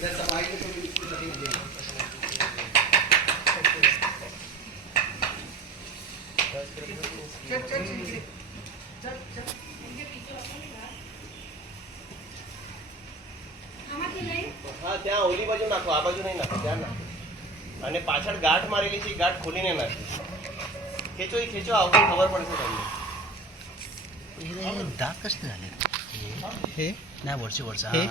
હા ત્યાં ઓલી બાજુ નાખો, આ બાજુ નહીં નાખો, ત્યાં નાખો. અને પાછળ ગાંઠ મારેલી છે, ગાંઠ ખોલીને નાખો. ખેંચો એ ખેંચો, આવતી ખબર પડશે તમને. डाग कसं झाले हे नाही वरची वरचा हे?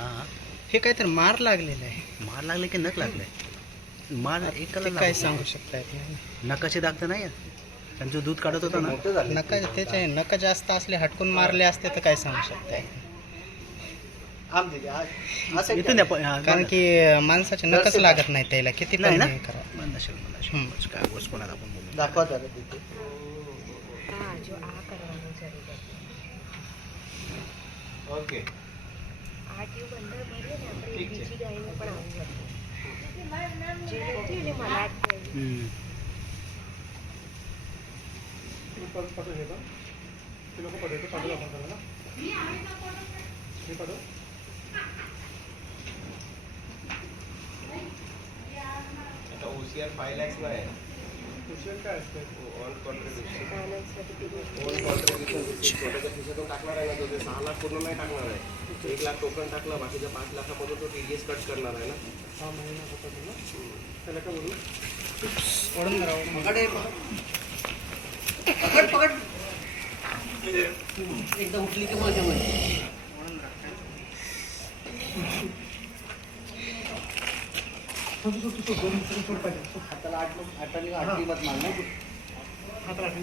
हे काहीतरी मार लागलेला आहे. मार लागले की नख लागले मार एक ते काय सांगू शकताय नकाचे दाग तर नाही आहेत. आणि जो दूध काढत होता ना नका त्याचे नका जास्त असले हटकून मारले असते तर काय सांगू शकताय. इथून द्या कारण की माणसाचे नकच लागत नाही त्याला किती नाही पण ना? हे करा. काय गोष्ट कोणाला आपण बोलू दाखवा त्याला तिथे. ओके OCR 5 lakhs नाही. काय असतं ऑन कॉन्ट्रीब्युशन छोट्याच्या खिशातून टाकणार आहे ना तो, ते 6 लाख पूर्ण नाही टाकणार आहे. 1 लाख टोकन टाकला, बाकीच्या 5 लाखामधून तो TDS कट करणार आहे ना. 6 महिना होता ना त्याला काय बोलू ओढून राहू पकड पकड एकदा उठली की मजा मध्ये हाताला आठवणी आठवी मत मारणार हाताला आठवी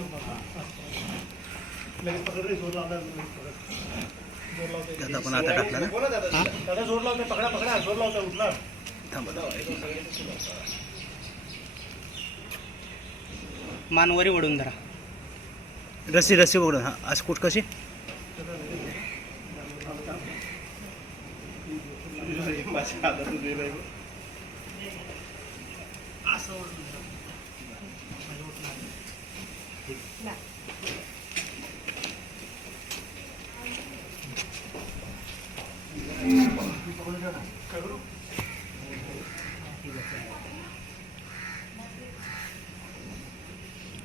आपण आता टाकला ना दादा जोर लावते पकडा पकडा जोर लावता उठला मानवरी ओढून धरा. रस्सी रस्सी बघून हा आज कुठ कशी माझ्या हातातून दे नाही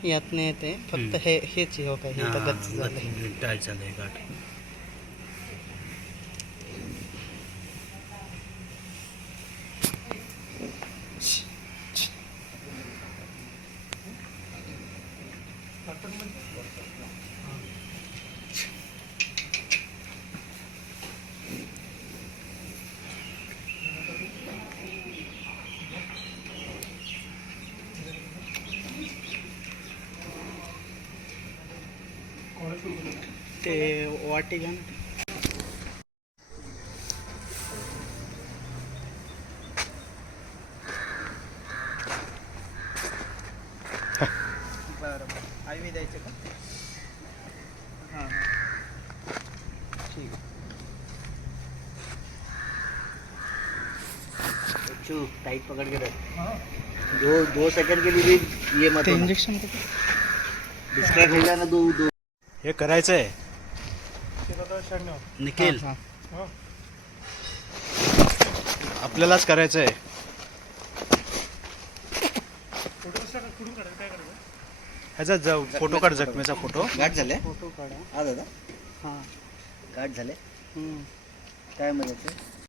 यात नाही येते फक्त हेच हो काय हे तर गच्च झालंय. टाईट झालंय गाठ. ते वाटी घ्या ना. बरोबर आयवी द्यायचे का? हां ठीक है. टाइट पकड़ के रख. दो सेकंड के लिए भी ये मत होना. इंजेक्शन डिस्ट्रैक्ट हो जाना दो हे करायचं आहे. निखिल आपल्यालाच करायचं आहे. ह्याचा फोटो काढ, जखमेचा फोटो. गाठ झाले फोटो काढा. हा दादा हां गाठ झाले काय म्हणायचं